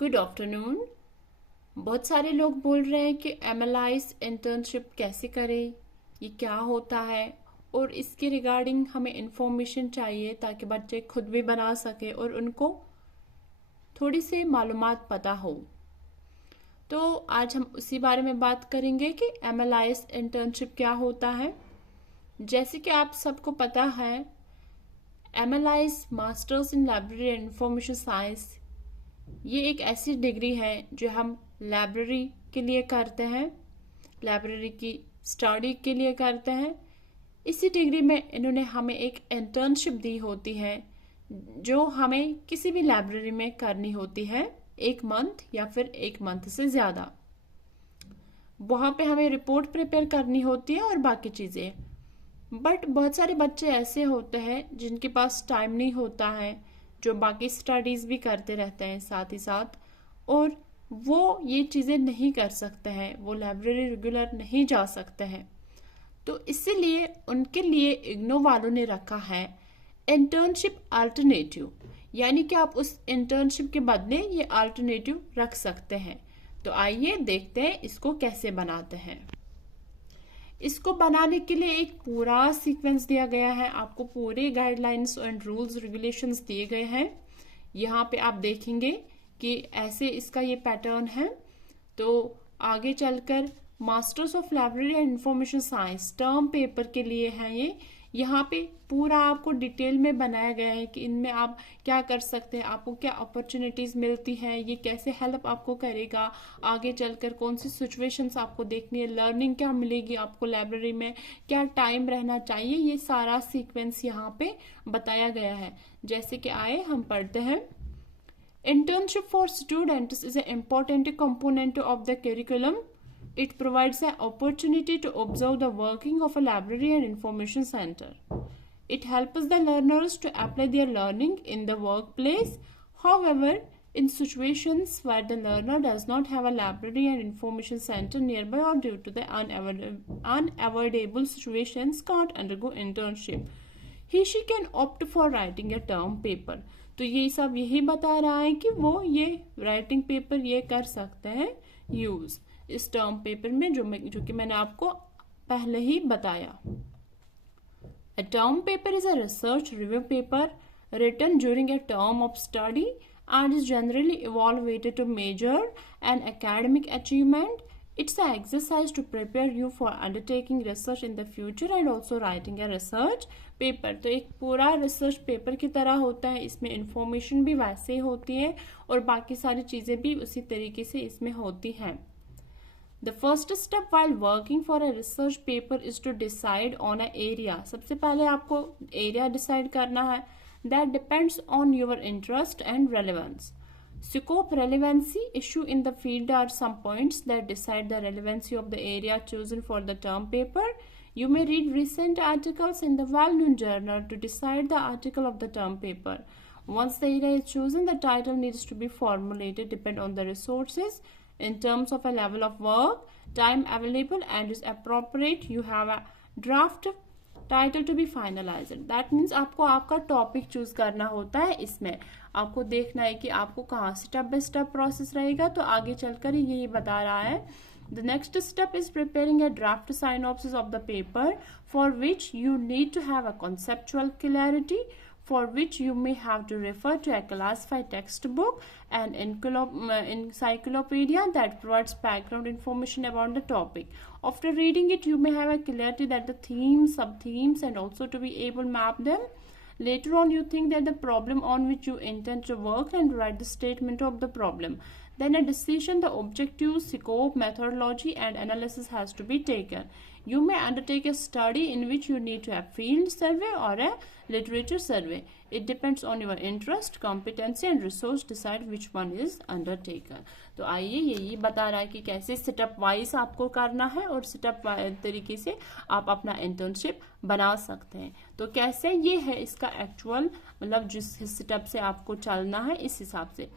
Good afternoon. बहुत सारे लोग बोल रहे हैं कि एमएलआईस इंटर्नशिप कैसे करें, ये क्या होता है और इसके रिगार्डिंग हमें इंफॉर्मेशन चाहिए ताकि बच्चे खुद भी बना सके और उनको थोड़ी सी मालूमात पता हो। तो आज हम उसी बारे में बात करेंगे कि एमएलआईस इंटर्नशिप क्या होता है। जैसे कि आप सबको पता है, MLIS masters in library and information science ये एक ऐसी डिग्री है जो हम लाइब्रेरी के लिए करते हैं, लाइब्रेरी की स्टडी के लिए करते हैं। इसी डिग्री में इन्होंने हमें एक इंटर्नशिप दी होती है जो हमें किसी भी लाइब्रेरी में करनी होती है 1 मंथ या फिर 1 मंथ से ज़्यादा। वहाँ पे हमें रिपोर्ट प्रिपेयर करनी होती है और बाकी चीज़ें। बट बहुत सारे बच्चे ऐसे होते हैं जिनके पास टाइम नहीं होता है, जो बाकी स्टडीज़ भी करते रहते हैं साथ ही साथ, और वो ये चीज़ें नहीं कर सकते हैं, वो लाइब्रेरी रेगुलर नहीं जा सकते हैं। तो इसीलिए उनके लिए इग्नो वालों ने रखा है इंटर्नशिप अल्टरनेटिव, यानी कि आप उस इंटर्नशिप के बदले ये अल्टरनेटिव रख सकते हैं। तो आइए देखते हैं इसको कैसे बनाते हैं। इसको बनाने के लिए एक पूरा सीक्वेंस दिया गया है, आपको पूरे गाइडलाइंस एंड रूल्स रेगुलेशंस दिए गए हैं। यहाँ पे आप देखेंगे कि ऐसे इसका ये पैटर्न है। तो आगे चलकर masters of library and information science term paper के लिए है ये। यहाँ पे पूरा आपको डिटेल में बनाया गया है कि इनमें आप क्या कर सकते हैं, आपको क्या अपॉर्चुनिटीज मिलती है, ये कैसे हेल्प आपको करेगा, आगे चलकर कौन सी सिचुएशंस आपको देखनी है, लर्निंग क्या मिलेगी आपको लाइब्रेरी में, क्या टाइम रहना चाहिए, ये सारा सीक्वेंस यहाँ पे बताया गया है। जैसे कि आए हम पढ़ते हैं। Internship for students is an important component of the curriculum. It provides an opportunity to observe the working of a library and information center. It helps the learners to apply their learning in the workplace. However, in situations where the learner does not have a library and information center nearby or due to the unavoidable situations can't undergo internship, he/she can opt for writing a term paper. तो ये सब यही बता रहा है कि वो ये राइटिंग पेपर ये कर सकते हैं यूज इस टर्म पेपर में, जो कि मैंने आपको पहले ही बताया। A term paper is a research review paper written during a term of study and is generally evaluated to measure an academic achievement. It's an exercise to prepare you for undertaking research in the future and also writing a research paper. तो एक पूरा research paper की तरह होता है, इसमें information भी वैसे ही होती है और बाकी सारी चीज़ें भी उसी तरीके से इसमें होती हैं। The first step while working for a research paper is to decide on an area. सबसे पहले आपको area decide करना है that depends on your interest and relevance. Scope, relevancy, issue in the field are some points that decide the relevancy of the area chosen for the term paper. You may read recent articles in the well-known journal to decide the article of the term paper. Once the area is chosen, the title needs to be formulated depend on the resources in terms of a level of work, time available and is appropriate. You have a draft title to be finalized. That means आपको आपका topic choose करना होता है। इसमें आपको देखना है कि आपको कहाँ स्टेप बाय स्टेप प्रोसेस रहेगा। तो आगे चलकर यही बता रहा है। The next step is preparing a draft synopsis of the paper for which you need to have a conceptual clarity, for which you may have to refer to a classified textbook and encyclopedia that provides background information about the topic. After reading it, you may have a clarity that the themes, sub-themes, and also to be able to map them. Later on, you think that the problem on which you intend to work and write the statement of the problem. Then a decision, the objective, scope, methodology, and analysis has to be taken. You may undertake a study in which you need to have field survey or a literature survey. It depends on your interest, competency and resource decide which one is undertaken. तो आइए यही बता रहा है कि कैसे setup wise आपको करना है और सेटअप तरीके से आप अपना इंटर्नशिप बना सकते हैं। तो कैसे ये है इसका एक्चुअल, मतलब जिस सेटअप से आपको चलना है इस हिसाब से।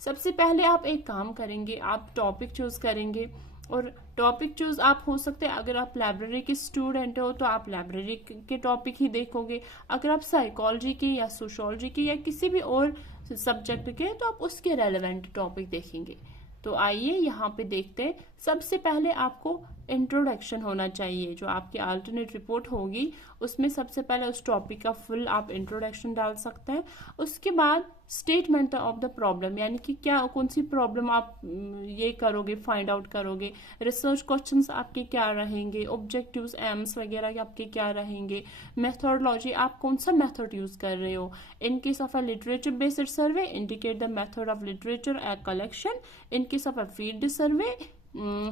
सबसे पहले आप एक काम करेंगे, आप टॉपिक चूज करेंगे और टॉपिक चूज आप हो सकते हैं, अगर आप लाइब्रेरी के स्टूडेंट हो तो आप लाइब्रेरी के टॉपिक ही देखोगे। अगर आप साइकोलॉजी के या सोशोलॉजी के या किसी भी और सब्जेक्ट के, तो आप उसके रेलेवेंट टॉपिक देखेंगे। तो आइए यहाँ पे देखते हैं। सबसे पहले आपको इंट्रोडक्शन होना चाहिए। जो आपकी अल्टरनेट रिपोर्ट होगी उसमें सबसे पहले उस टॉपिक का फुल आप इंट्रोडक्शन डाल सकते हैं। उसके बाद स्टेटमेंट ऑफ द प्रॉब्लम, यानी कि क्या कौन सी प्रॉब्लम आप ये करोगे, फाइंड आउट करोगे। रिसर्च क्वेश्चंस आपके क्या रहेंगे, ऑब्जेक्टिव्स एम्स वगैरह आपके क्या रहेंगे। मेथोडोलॉजी, आप कौन सा मेथड यूज कर रहे हो। In case of a literature based survey, indicate the method of literature collection. In case of a field survey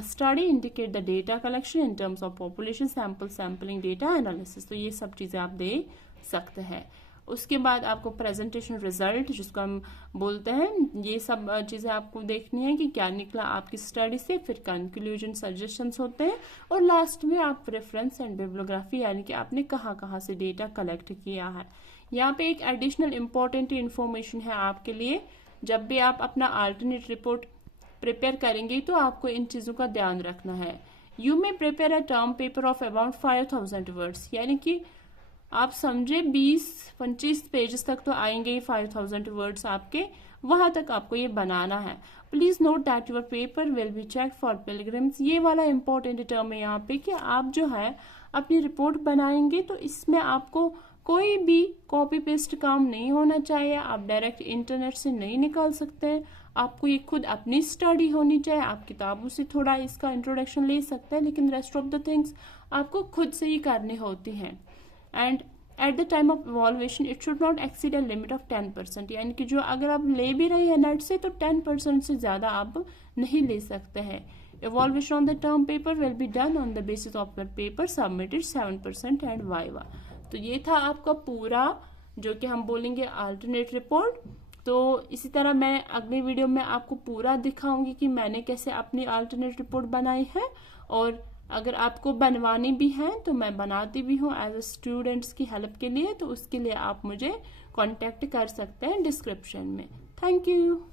study, indicate the data collection in terms of population sample, sampling, data analysis. तो ये सब चीजें आप दे सकते हैं। उसके बाद आपको प्रेजेंटेशन रिजल्ट, जिसको हम बोलते हैं, ये सब चीजें आपको देखनी है कि क्या निकला आपकी स्टडी से। फिर कंक्लूजन, सजेशंस होते हैं, और लास्ट में आप रेफरेंस एंड बिब्लियोग्राफी, यानी कि आपने कहाँ कहाँ से डेटा कलेक्ट किया है। यहाँ पे एक एडिशनल इम्पोर्टेंट इन्फॉर्मेशन है आपके लिए। जब भी आप अपना अल्टरनेट रिपोर्ट प्रिपेयर करेंगे तो आपको इन चीजों का ध्यान रखना है। You may prepare a term paper of about 5000 words, यानी कि आप समझे 20-25 पेजेस तक तो आएंगे ही, 5000 वर्ड्स आपके, वहां तक आपको ये बनाना है। Please note that your paper will be check for pilgrims. ये वाला इंपॉर्टेंट टर्म है यहाँ पे कि आप जो है अपनी रिपोर्ट बनाएंगे तो इसमें आपको कोई भी कॉपी पेस्ट काम नहीं होना चाहिए। आप डायरेक्ट इंटरनेट से नहीं निकाल सकते हैं। आपको ये खुद अपनी स्टडी होनी चाहिए। आप किताबों से थोड़ा इसका इंट्रोडक्शन ले सकते हैं, लेकिन रेस्ट ऑफ द थिंग्स आपको खुद से ही करनी होती हैं। And at the time of evaluation it should not exceed a limit of 10%, यानी कि जो अगर आप ले भी रहे हैं नेट से तो 10% से ज़्यादा आप नहीं ले सकते हैं। Evaluation on the term paper will be done on the basis of the paper submitted 7% and viva. तो ये था आपका पूरा, जो कि हम बोलेंगे अल्टरनेट रिपोर्ट। तो इसी तरह मैं अगले वीडियो में आपको पूरा दिखाऊंगी कि मैंने कैसे अपनी अल्टरनेट रिपोर्ट बनाई है, और अगर आपको बनवानी भी है तो मैं बनाती भी हूँ एज ए स्टूडेंट्स की हेल्प के लिए। तो उसके लिए आप मुझे कांटेक्ट कर सकते हैं डिस्क्रिप्शन में। Thank you.